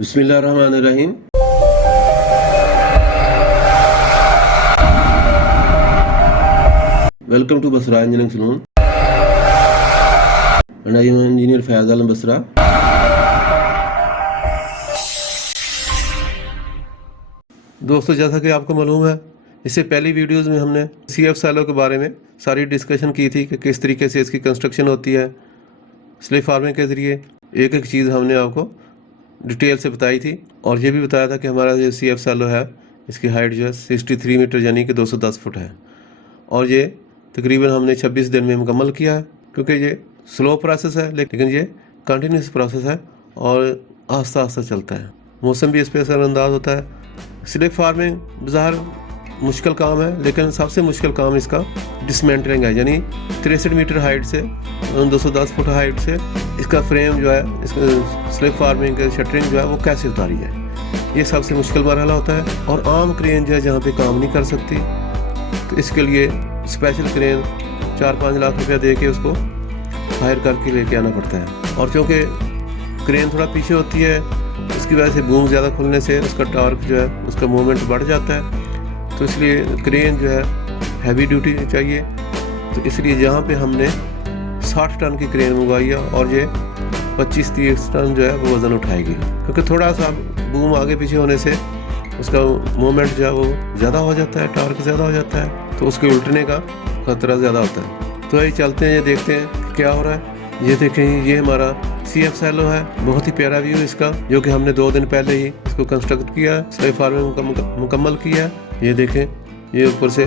बिस्मिल्लाहिर्रहमानिर्रहीम। Welcome to Basra Engineering Saloon and I am engineer Fayaz Alam Basra. दोस्तों, जैसा कि आपको मालूम है, इससे पहली वीडियोस में हमने CF सैलो के बारे में सारी डिस्कशन की थी कि किस तरीके से इसकी कंस्ट्रक्शन होती है। स्लिप फार्मिंग के ज़रिए एक एक चीज़ हमने आपको डिटेल से बताई थी और ये भी बताया था कि हमारा जो CF सैलो है इसकी हाइट जो है 63 मीटर यानी कि 210 फुट है और ये तकरीबन हमने 26 दिन में मुकम्मल किया है। क्योंकि ये स्लो प्रोसेस है लेकिन ये कंटिन्यूस प्रोसेस है और आस्ता आस्ता चलता है। मौसम भी इस पर असरअंदाज होता है। स्लिप फार्मिंग बाहर मुश्किल काम है लेकिन सबसे मुश्किल काम इसका डिसमेंटलिंग है, यानी 63 मीटर हाइट से 210 फुट हाइट से इसका फ्रेम जो है, इसका स्लिप फार्मिंग का शटरिंग जो है वो कैसे उतारी है, ये सबसे मुश्किल मरहला होता है। और आम क्रेन जो है जहाँ पे काम नहीं कर सकती तो इसके लिए स्पेशल क्रेन 4-5 लाख रुपया दे के उसको हायर करके लेके आना पड़ता है। और क्योंकि क्रेन थोड़ा पीछे होती है उसकी वजह से बूम ज़्यादा खुलने से उसका टॉर्क जो है, उसका मूवमेंट बढ़ जाता है, तो इसलिए क्रेन जो है हैवी ड्यूटी चाहिए। तो इसलिए यहाँ पे हमने 60 टन की क्रेन मंगवाई है और ये 25-30 टन जो है वो वज़न उठाएगी। क्योंकि थोड़ा सा बूम आगे पीछे होने से उसका मूवमेंट जो है वो ज़्यादा हो जाता है, टॉर्क ज़्यादा हो जाता है, तो उसके उल्टने का खतरा ज़्यादा होता है। तो ये चलते हैं, ये देखते हैं क्या हो रहा है। ये देखें, ये हमारा CF सैलो है। बहुत ही प्यारा व्यू इसका, जो कि हमने 2 दिन पहले ही इसको कंस्ट्रक्ट किया है, स्लिप फार्मिंग मुकम्मल किया है। ये देखें, ये ऊपर से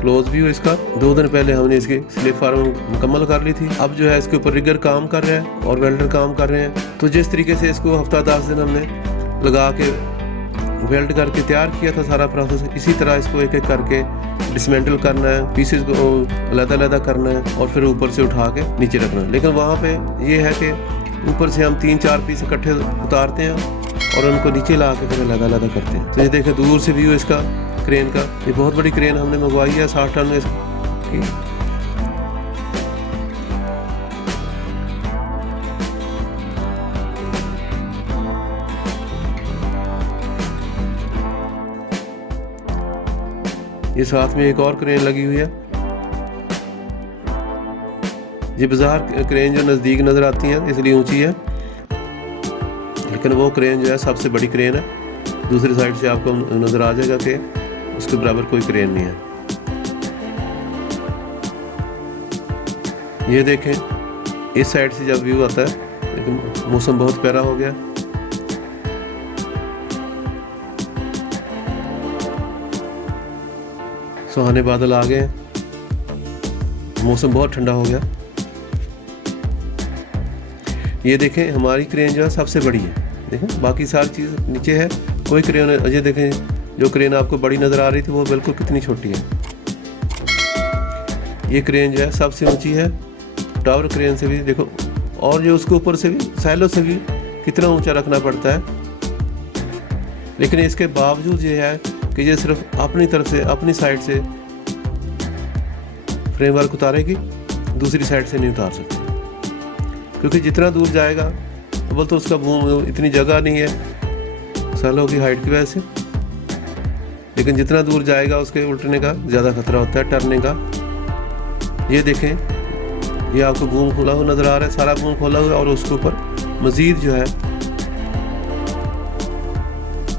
क्लोज व्यू इसका। 2 दिन पहले हमने इसकी स्लिप फार्मिंग मुकम्मल कर ली थी। अब जो है इसके ऊपर रिगर काम कर रहे हैं और वेल्डर काम कर रहे हैं। तो जिस तरीके से इसको हफ्ता 10 दिन हमने लगा के वेल्ड करके तैयार किया था सारा प्रोसेस, इसी तरह इसको एक एक करके डिसमेंटल करना है, पीसेस को अलग-अलग करना है और फिर ऊपर से उठा के नीचे रखना है। लेकिन वहाँ पे ये है कि ऊपर से हम 3-4 पीस इकट्ठे उतारते हैं और उनको नीचे ला के फिर अलग-अलग करते हैं। तो ये देखें दूर से व्यू इसका क्रेन का। ये बहुत बड़ी क्रेन हमने मंगवाई है 60 टन में इसकी। ये साथ में एक और क्रेन लगी हुई है। ये बाजार क्रेन जो नज़दीक नज़र आती है इसलिए ऊंची है, लेकिन वो क्रेन जो है सबसे बड़ी क्रेन है। दूसरी साइड से आपको नज़र आ जाएगा कि उसके बराबर कोई क्रेन नहीं है। ये देखें, इस साइड से जब व्यू आता है, लेकिन मौसम बहुत प्यारा हो गया। सुहाने बादल आ गए, मौसम बहुत ठंडा हो गया। ये देखें, हमारी क्रेन जो है सबसे बड़ी है। देखें, बाकी सारी चीज़ नीचे है, कोई क्रेन है। ये देखें, जो क्रेन आपको बड़ी नज़र आ रही थी वो बिल्कुल कितनी छोटी है। ये क्रेन जो है सबसे ऊंची है, टावर क्रेन से भी देखो, और जो उसके ऊपर से भी सैलो से भी कितना ऊंचा रखना पड़ता है। लेकिन इसके बावजूद ये है कि ये सिर्फ अपनी तरफ से, अपनी साइड से फ्रेमवर्क उतारेगी, दूसरी साइड से नहीं उतार सकती। क्योंकि जितना दूर जाएगा बोल तो उसका बूम, इतनी जगह नहीं है सैलो की हाइट की वजह से, लेकिन जितना दूर जाएगा उसके उल्टने का ज़्यादा खतरा होता है, टर्निंग का। ये देखें, ये आपको बूम खोला हुआ नज़र आ रहा है, सारा बूम खोला हुआ है और उसके ऊपर मज़ीद जो है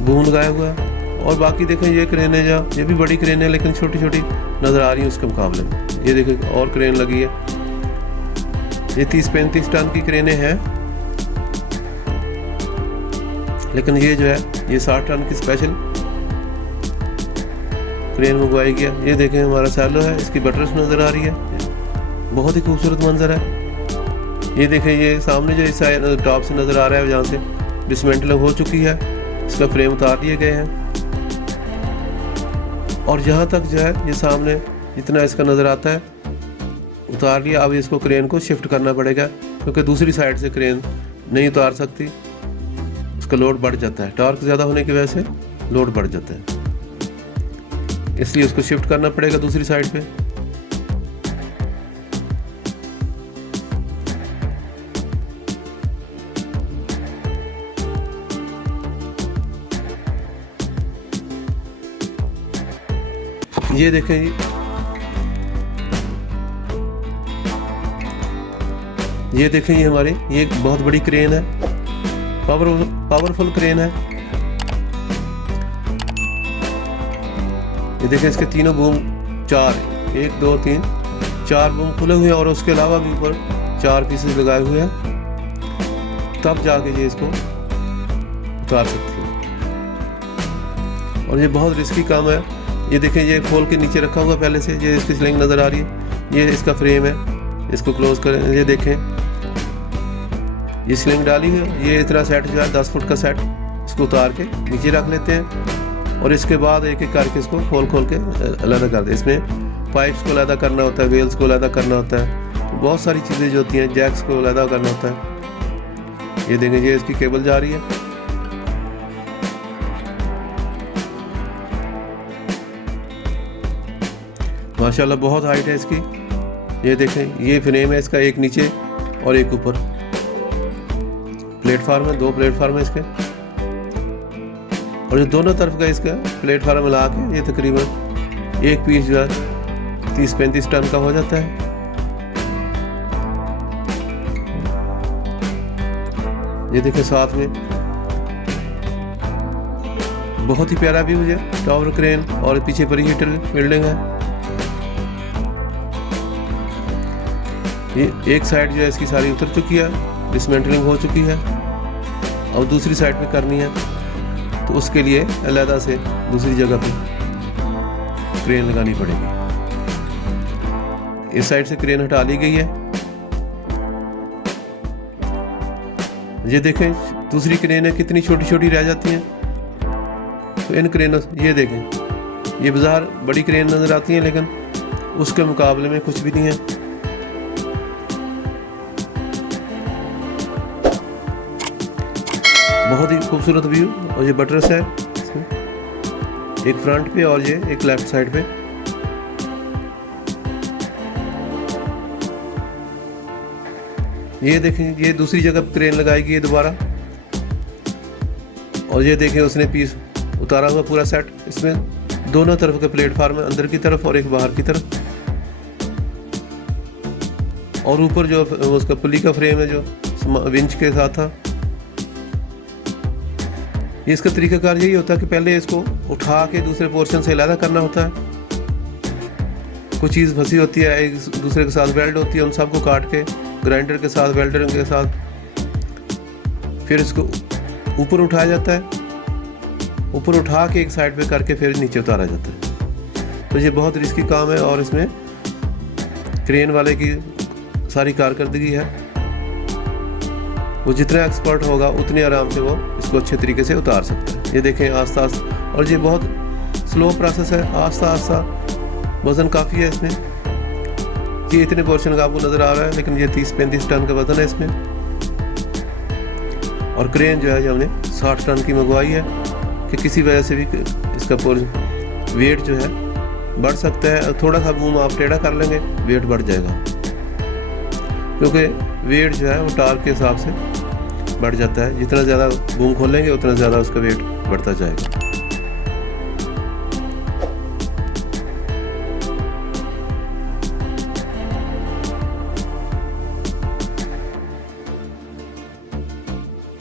बूम लगाया हुआ है। और बाकी देखें, ये क्रेन है जहाँ, ये भी बड़ी क्रेन है लेकिन छोटी छोटी नज़र आ रही है उसके मुकाबले में। ये देखें, और क्रेन लगी है। ये 30-35 टन की क्रेनें हैं, लेकिन ये जो है ये 60 टन की स्पेशल क्रेन मंगवाई गया। ये देखें, हमारा सैलो है, इसकी बटरस नज़र आ रही है, बहुत ही खूबसूरत मंजर है। ये देखें, ये सामने जो इस टॉप से नज़र आ रहा है, जहाँ से डिसमेंटलिंग हो चुकी है, इसका फ्रेम उतार दिए गए हैं। और यहाँ तक जो है ये सामने जितना इसका नज़र आता है उतार लिया। अब इसको क्रेन को शिफ्ट करना पड़ेगा क्योंकि दूसरी साइड से क्रेन नहीं उतार सकती, उसका लोड बढ़ जाता है, टॉर्क ज़्यादा होने की वजह से लोड बढ़ जाता है, इसलिए उसको शिफ्ट करना पड़ेगा दूसरी साइड पे। ये देखें जी, ये देखें ये हमारी ये एक बहुत बड़ी क्रेन है, पावरफुल क्रेन है। ये देखें इसके तीनों बूम, 1 2 3 4 बूम खुले हुए हैं और उसके अलावा भी ऊपर 4 पीसेस लगाए हुए हैं, तब जाके ये इसको उतार सकती है। और ये बहुत रिस्की काम है। ये देखें ये खोल के नीचे रखा हुआ पहले से, ये इसकी स्लिंग नज़र आ रही है, ये इसका फ्रेम है, इसको क्लोज करें। ये देखें ये स्लिंग डाली है, ये इतना सेट जो है 10 फुट का सेट, इसको उतार के नीचे रख लेते हैं और इसके बाद एक एक करके इसको खोल के अलग कर दें। इसमें पाइप्स को अलग करना होता है, वेल्स को अलग करना होता है, तो बहुत सारी चीज़ें जो होती हैं, जैक्स को अलग करना होता है। ये देखें ये इसकी केबल जा रही है, माशाल्लाह बहुत हाइट है इसकी। ये देखें ये फ्रेम है इसका, एक नीचे और एक ऊपर प्लेटफार्म है, 2 प्लेटफार्म है इसके, और ये दोनों तरफ का इसका प्लेटफार्म मिला के ये तकरीबन एक पीस जो है 30-35 टन का हो जाता है। ये देखें साथ में बहुत ही प्यारा व्यू है, टावर क्रेन और पीछे प्रीहीटर बिल्डिंग है। ये एक साइड जो है इसकी सारी उतर चुकी है, डिसमेंटलिंग हो चुकी है, और दूसरी साइड पे करनी है तो उसके लिए अलग से दूसरी जगह पे क्रेन लगानी पड़ेगी। इस साइड से क्रेन हटा ली गई है। ये देखें दूसरी क्रेनें कितनी छोटी छोटी रह जाती हैं, तो इन क्रेनों ये देखें ये बाजार बड़ी क्रेन नज़र आती हैं लेकिन उसके मुकाबले में कुछ भी नहीं है। बहुत ही खूबसूरत व्यू। और ये बटरस है एक फ्रंट पे और ये एक लेफ्ट साइड पे। ये देखें ये दूसरी जगह क्रेन लगाएगी ये दोबारा, और ये देखें उसने पीस उतारा हुआ पूरा सेट। इसमें दोनों तरफ के प्लेटफार्म है, अंदर की तरफ और एक बाहर की तरफ, और ऊपर जो उसका पुली का फ्रेम है जो विंच के साथ था। ये इसका तरीकाकार यही होता है कि पहले इसको उठा के दूसरे पोर्शन से अलग करना होता है। कुछ चीज़ फंसी होती है, एक दूसरे के साथ वेल्ड होती है, उन सबको काट के ग्राइंडर के साथ, वेल्डर के साथ फिर इसको ऊपर उठाया जाता है, ऊपर उठा के एक साइड पे करके फिर नीचे उतारा जाता है। तो ये बहुत रिस्की काम है और इसमें क्रेन वाले की सारी कारकर्दगी है। वो जितना एक्सपर्ट होगा उतने आराम से वो इसको अच्छे तरीके से उतार सकता है। ये देखें आस्ता आस्ता, और ये बहुत स्लो प्रोसेस है, आस्ता आस्ता। वज़न काफ़ी है इसमें, ये इतने पोर्शन का आपको नज़र आ रहा है लेकिन ये 30-35 टन का वज़न है इसमें। और क्रेन जो है जो हमने 60 टन की मंगवाई है कि किसी वजह से भी इसका वेट जो है बढ़ सकता है। थोड़ा सा बूम आप टेढ़ा कर लेंगे वेट बढ़ जाएगा, क्योंकि वेट जो है वो टार्क के हिसाब से बढ़ जाता है। जितना ज़्यादा बूम खोलेंगे उतना ज़्यादा उसका वेट बढ़ता जाएगा।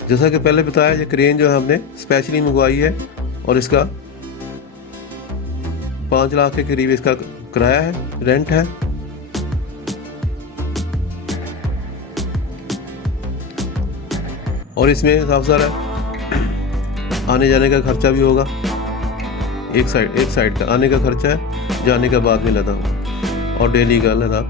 जैसा कि पहले बताया, ये क्रेन जो है हमने स्पेशली मंगवाई है और इसका 5 लाख के करीब इसका किराया है, रेंट है। और इसमें साफ सारा आने जाने का खर्चा भी होगा। एक साइड का आने का खर्चा है, जाने का बाद में लगा, और डेली का लगा।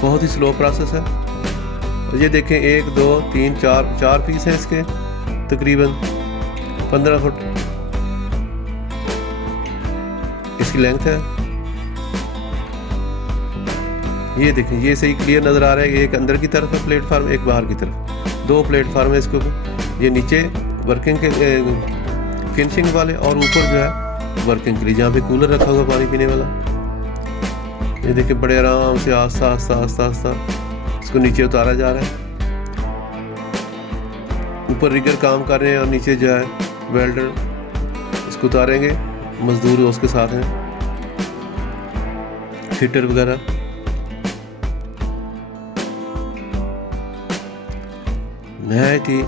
बहुत ही स्लो प्रोसेस है। और ये देखें 1 2 3 4 पीस हैं इसके, तकरीबन 15 फुट इसकी लेंथ है। ये देखें ये सही क्लियर नज़र आ रहा है। एक अंदर की तरफ है प्लेटफार्म, एक बाहर की तरफ, 2 प्लेटफार्म है इसके ऊपर। ये नीचे वर्किंग के फिनिशिंग वाले, और ऊपर जो है वर्किंग के लिए जहाँ पे कूलर रखा हुआ पानी पीने वाला। ये देखिए बड़े आराम से आस्ता आस्ता आस्ता आस्ता इसको नीचे उतारा जा रहा है। ऊपर रिगर काम कर रहे हैं और नीचे जो है वेल्डर इसको उतारेंगे, मजदूर उसके साथ हैं, फिटर वगैरह। नहायत ही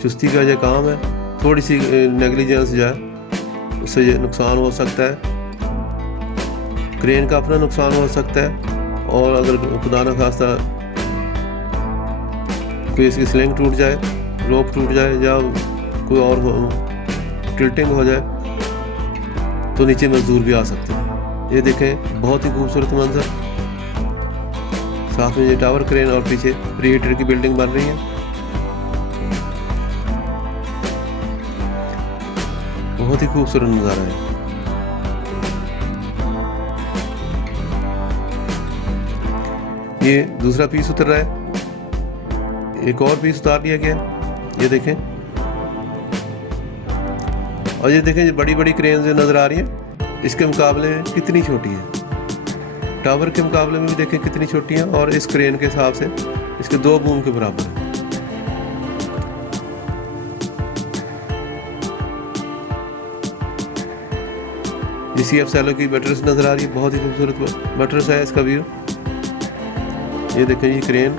चुस्ती का ये काम है। थोड़ी सी नेग्लिजेंस जो है उससे ये नुकसान हो सकता है, क्रेन का अपना नुकसान हो सकता है, और अगर खुदा न खास्ता कोई इसकी स्लिंग टूट जाए, रोप टूट जाए या कोई और टिल्टिंग हो जाए तो नीचे मजदूर भी आ सकते हैं। ये देखें बहुत ही खूबसूरत मंजर, साथ में ये टावर क्रेन और पीछे प्रीहीटर की बिल्डिंग बन रही है। बहुत ही खूबसूरत नज़ारा है। ये दूसरा पीस उतर रहा है, एक और पीस उतार लिया गया, ये देखें। और ये देखें, ये बड़ी बड़ी क्रेन जो नज़र आ रही है इसके मुकाबले में कितनी छोटी है। टावर के मुकाबले में भी देखें कितनी छोटी है, और इस क्रेन के हिसाब से इसके 2 बूम के बराबर है। CF सैलो की बटरस नज़र आ रही है, बहुत ही खूबसूरत बटरस है इसका व्यू। ये देखें ये क्रेन,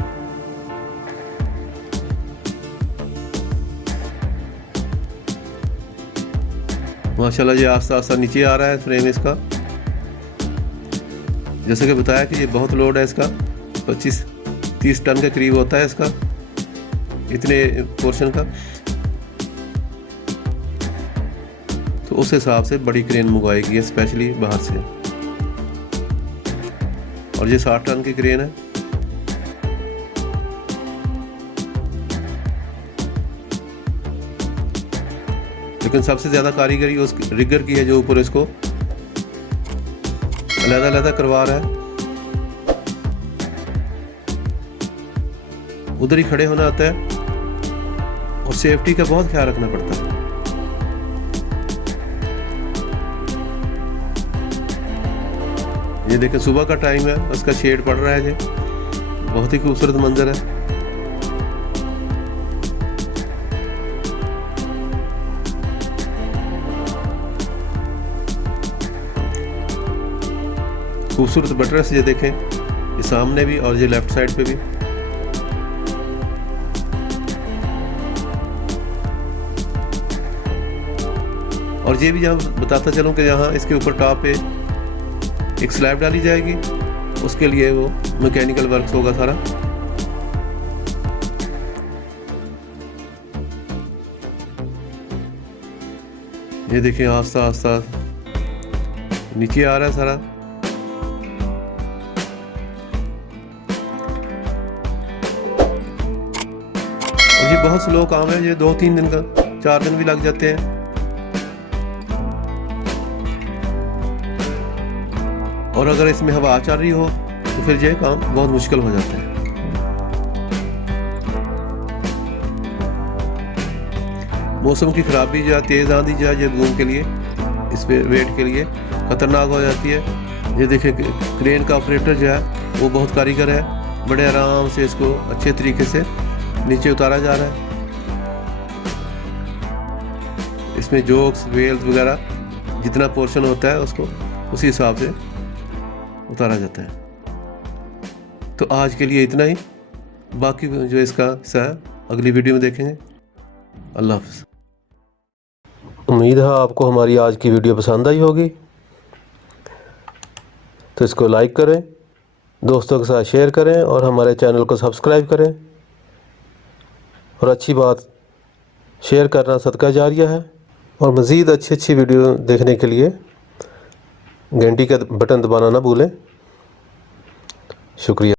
माशाल्लाह ये आस्ता आस्ता नीचे आ रहा है फ्रेम इसका। जैसे कि बताया कि ये बहुत लोड है इसका, 25-30 टन के करीब होता है इसका, इतने पोर्शन का। तो उस हिसाब से बड़ी क्रेन मंगवाई गई है स्पेशली बाहर से, और ये 60 टन की क्रेन है। लेकिन सबसे ज़्यादा कारीगरी उस रिगर की है जो ऊपर इसको अलग-अलग करवा रहा है। उधर ही खड़े होना आता है और सेफ्टी का बहुत ख्याल रखना पड़ता है। ये देखें सुबह का टाइम है, उसका शेड पड़ रहा है, ये बहुत ही खूबसूरत मंजर है। खूबसूरत बटरस ये देखें, ये सामने भी और ये लेफ्ट साइड पे भी। और ये भी यहाँ बताता चलूँ कि यहाँ इसके ऊपर टॉप पे एक स्लैब डाली जाएगी, उसके लिए वो मैकेनिकल वर्क्स होगा सारा। ये देखिए आस्ता आस्ता नीचे आ रहा है सारा। और ये बहुत स्लो काम है, ये 2-3 दिन का, 4 दिन भी लग जाते हैं। और अगर इसमें हवा चल रही हो तो फिर ये काम बहुत मुश्किल हो जाता है। मौसम की खराबी या तेज़ आंधी या ये बूम के लिए, इस पे वेट के लिए ख़तरनाक हो जाती है। ये देखिए क्रेन का ऑपरेटर जो है वो बहुत कारीगर है, बड़े आराम से इसको अच्छे तरीके से नीचे उतारा जा रहा है। इसमें जोक्स वेल्स वगैरह जितना पोर्शन होता है उसको उसी हिसाब से उतारा जाता है। तो आज के लिए इतना ही, बाकी जो इसका हिस्सा है अगली वीडियो में देखेंगे। अल्लाह हाफ़िज़। उम्मीद है आपको हमारी आज की वीडियो पसंद आई होगी, तो इसको लाइक करें, दोस्तों के साथ शेयर करें और हमारे चैनल को सब्सक्राइब करें। और अच्छी बात, शेयर करना सदका जारिया है। और मज़ीद अच्छी वीडियो देखने के लिए घंटी का बटन दबाना ना भूलें। शुक्रिया।